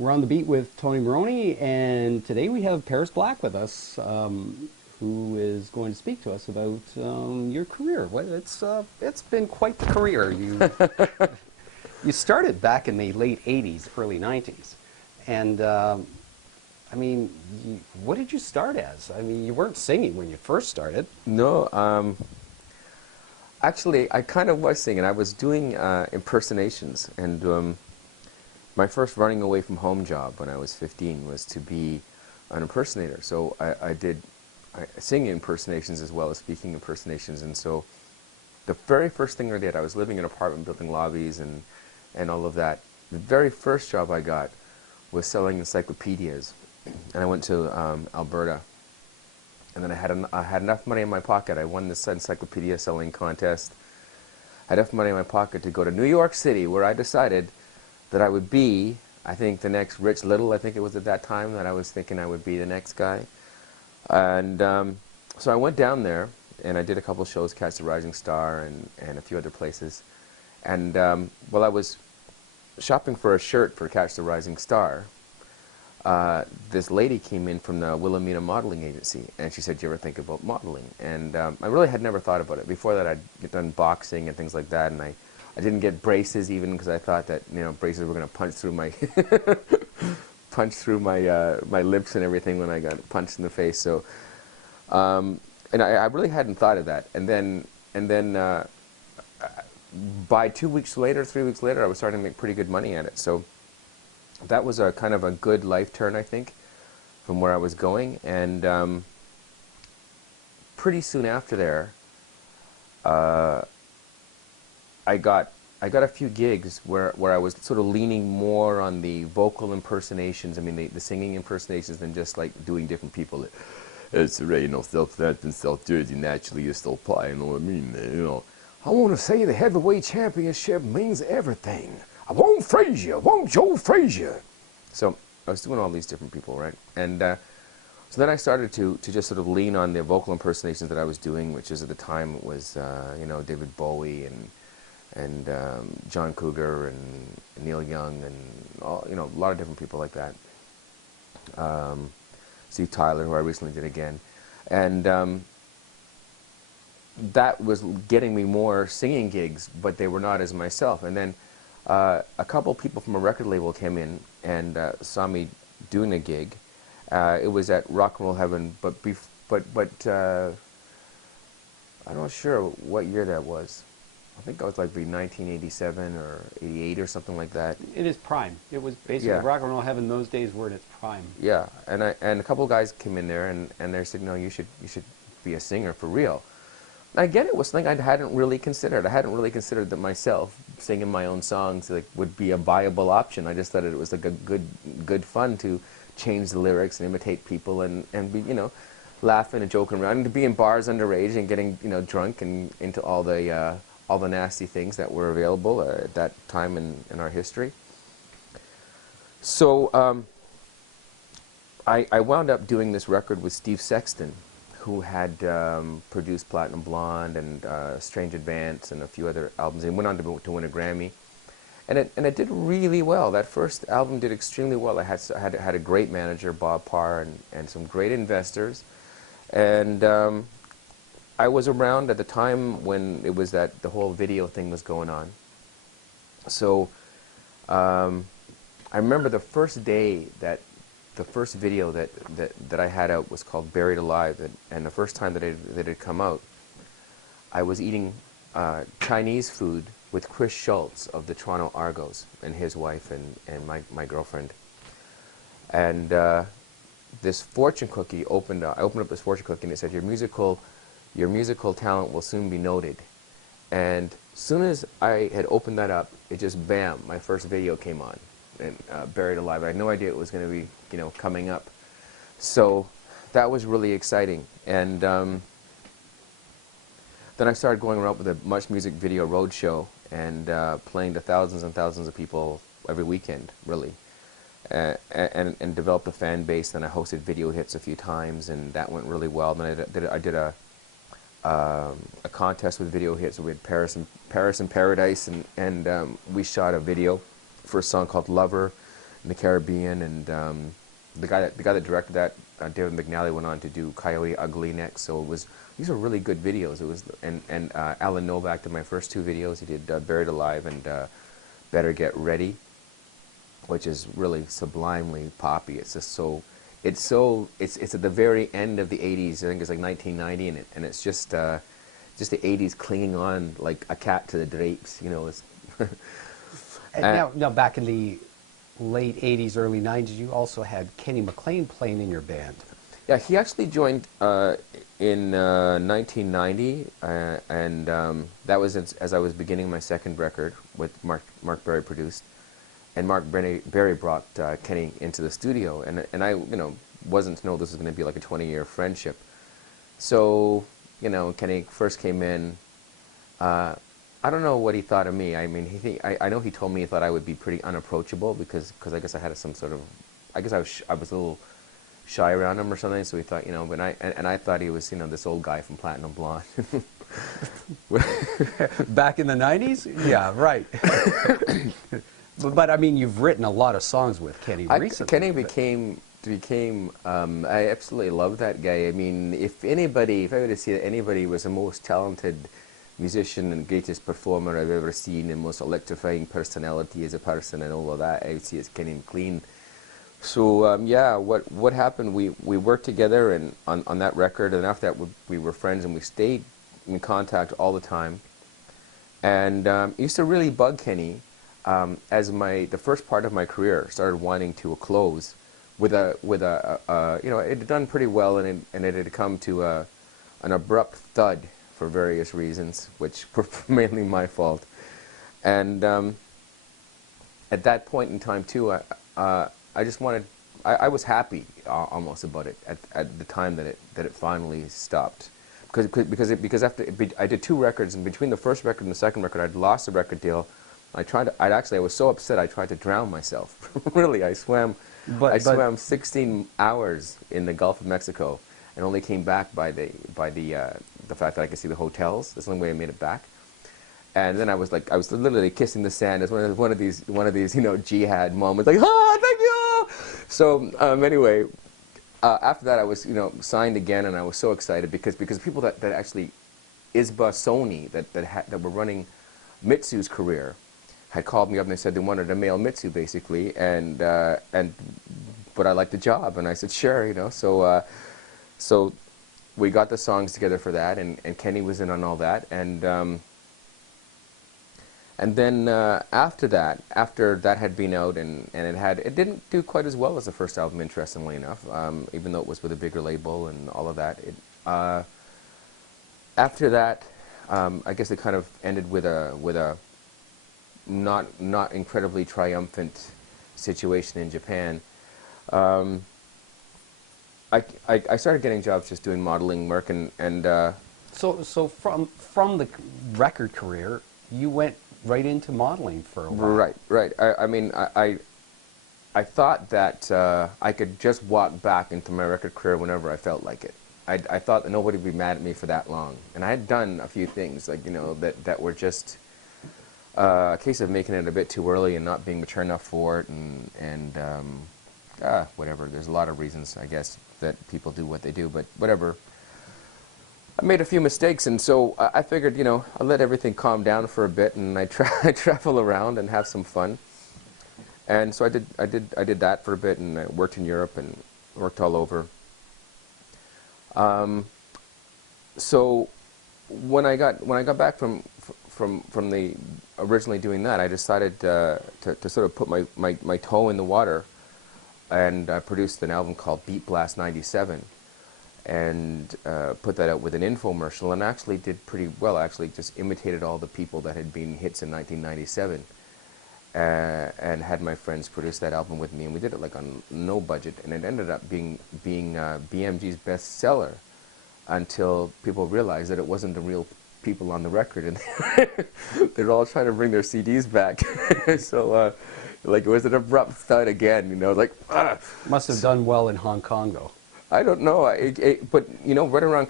We're on the beat with Tony Morrone, and today we have Paris Black with us, who is going to speak to us about your career. Well, it's been quite the career. You started back in the late '80s, early '90s, and I mean, what did you start as? I mean, you weren't singing when you first started. No, actually, I kind of was singing. I was doing impersonations, and my first running away from home job when I was 15 was to be an impersonator. So I did singing impersonations as well as speaking impersonations. And so the very first thing I did, I was living in an apartment building, lobbies and all of that. The very first job I got was selling encyclopedias. And I went to Alberta. And then I had enough money in my pocket. I won this encyclopedia selling contest. I had enough money in my pocket to go to New York City, where I decided that I would be, I think, the next Rich Little. I think it was at that time that I was thinking I would be the next guy. And so I went down there, and I did a couple of shows, Catch the Rising Star and a few other places. And while I was shopping for a shirt for Catch the Rising Star, this lady came in from the Wilhelmina Modeling Agency, and she said, "Do you ever think about modeling?" And I really had never thought about it. Before that, I'd done boxing and things like that, and I didn't get braces even because I thought that, you know, braces were going to punch through my my lips and everything when I got punched in the face. So, and I really hadn't thought of that. And then by 2 weeks later, 3 weeks later, I was starting to make pretty good money at it. So that was a kind of a good life turn, I think, from where I was going. And pretty soon after there, I got a few gigs where I was sort of leaning more on the vocal impersonations. I mean, the singing impersonations than just like doing different people. It's you know, self-defense and self-jersey. Naturally, you still play. You know what I mean? You know, I want to say the heavyweight championship means everything. I want Frazier, I want Joe Frazier. So I was doing all these different people, right? And so then I started to just sort of lean on the vocal impersonations that I was doing, which is at the time it was you know, David Bowie and John Cougar and Neil Young and all, you know, a lot of different people like that. Steve Tyler, who I recently did again, and that was getting me more singing gigs, but they were not as myself. And then a couple people from a record label came in and saw me doing a gig. It was at Rock and Roll Heaven, but I'm not sure what year that was. I think it was like 1987 or 88 or something like that. It is prime. It was basically Rock and Roll Heaven those days were in its prime. Yeah, and a couple of guys came in there and they said, "No, you should be a singer for real." And again, it was something I hadn't really considered. I hadn't really considered that myself singing my own songs like would be a viable option. I just thought it was like a good fun to change the lyrics and imitate people and be, you know, laughing and joking around and to be in bars underage and getting, you know, drunk and into all the nasty things that were available at that time in our history. So I wound up doing this record with Steve Sexton, who had produced Platinum Blonde and Strange Advance and a few other albums, and went on to win a Grammy. And it did really well. That first album did extremely well. I had a great manager, Bob Parr, and some great investors. And I was around at the time when it was that the whole video thing was going on. So I remember the first day that the first video that I had out was called Buried Alive, and the first time that it had come out, I was eating Chinese food with Chris Schultz of the Toronto Argos and his wife and my girlfriend. And this fortune cookie opened up. I opened up this fortune cookie and it said, your musical talent will soon be noted. And as soon as I had opened that up, it just bam, my first video came on, and Buried Alive. I had no idea it was going to be, you know, coming up. So that was really exciting. And then I started going around with a Much Music Video Roadshow and playing to thousands and thousands of people every weekend, really. And developed a fan base. Then I hosted Video Hits a few times, and that went really well. Then I did a contest with Video Hits. We had Paris and Paradise, and we shot a video for a song called Lover, in the Caribbean, and the guy that directed that, David McNally, went on to do Coyote Ugly next. So these were really good videos. It was and Alan Novak did my first two videos. He did Buried Alive and Better Get Ready, which is really sublimely poppy. It's just it's at the very end of the '80s. I think it's like 1990, and it's just the '80s clinging on like a cat to the drapes. It's now back in the late '80s, early '90s, you also had Kenny McLean playing in your band. Yeah, he actually joined in 1990, and that was as I was beginning my second record with Mark Berry produced, and Mark Berry brought Kenny into the studio, and I wasn't to know this was going to be like a 20-year friendship. So Kenny first came in. I don't know what he thought of me. I mean, I know he told me he thought I would be pretty unapproachable because I guess I had some sort of, I guess I was a little shy around him or something. So he thought, but I thought he was, this old guy from Platinum Blonde. Back in the '90s? Yeah, right. but I mean, you've written a lot of songs with Kenny recently. Kenny became I absolutely love that guy. I mean, if I were to say that anybody was the most talented musician and greatest performer I've ever seen, and most electrifying personality as a person and all of that, I would see as Kenny McLean. So yeah, what happened? We worked together and on that record, and after that we were friends, and we stayed in contact all the time. And it used to really bug Kenny as the first part of my career started winding to a close, with a it had done pretty well, and it had come to an abrupt thud for various reasons, which were mainly my fault. And at that point in time too, I just wanted, I was happy almost about it at the time that it finally stopped, because after I did two records, and between the first record and the second record, I'd lost the record deal. I was so upset I tried to drown myself. Really, I swam 16 hours in the Gulf of Mexico, and only came back by the fact that I could see the hotels. That's the only way I made it back. And then I was literally kissing the sand. It's one of these jihad moments, like, thank you. So anyway, after that I was signed again, and I was so excited because people that actually Isba Sony that were running Mitsu's career had called me up and they said they wanted a male Mitsu basically, but I liked the job, and I said sure, so we got the songs together for that, and Kenny was in on all that, and then after that had been out, and it didn't do quite as well as the first album, interestingly enough, even though it was with a bigger label and all of that. After that, I guess it kind of ended with a not incredibly triumphant situation in Japan. I started getting jobs just doing modeling work, and so from the record career, you went right into modeling for a while. Right. I mean, I thought that I could just walk back into my record career whenever I felt like it. I thought that nobody would be mad at me for that long, and I had done a few things like that were just a case of making it a bit too early and not being mature enough for it, and whatever. There's a lot of reasons, I guess, that people do what they do, but whatever. I made a few mistakes, and so I figured, I'll let everything calm down for a bit, and I travel around and have some fun. And so I did that for a bit, and I worked in Europe and worked all over. So when I got back from the originally doing that, I decided to sort of put my toe in the water, and I produced an album called Beat Blast '97, and put that out with an infomercial, and actually did pretty well. Actually, just imitated all the people that had been hits in 1997, and had my friends produce that album with me, and we did it like on no budget, and it ended up being BMG's best seller until people realized that it wasn't the real people on the record, and they're all trying to bring their CDs back. So like, it was an abrupt thud again, like Must have done well in Hong Kong, though. I don't know, but right around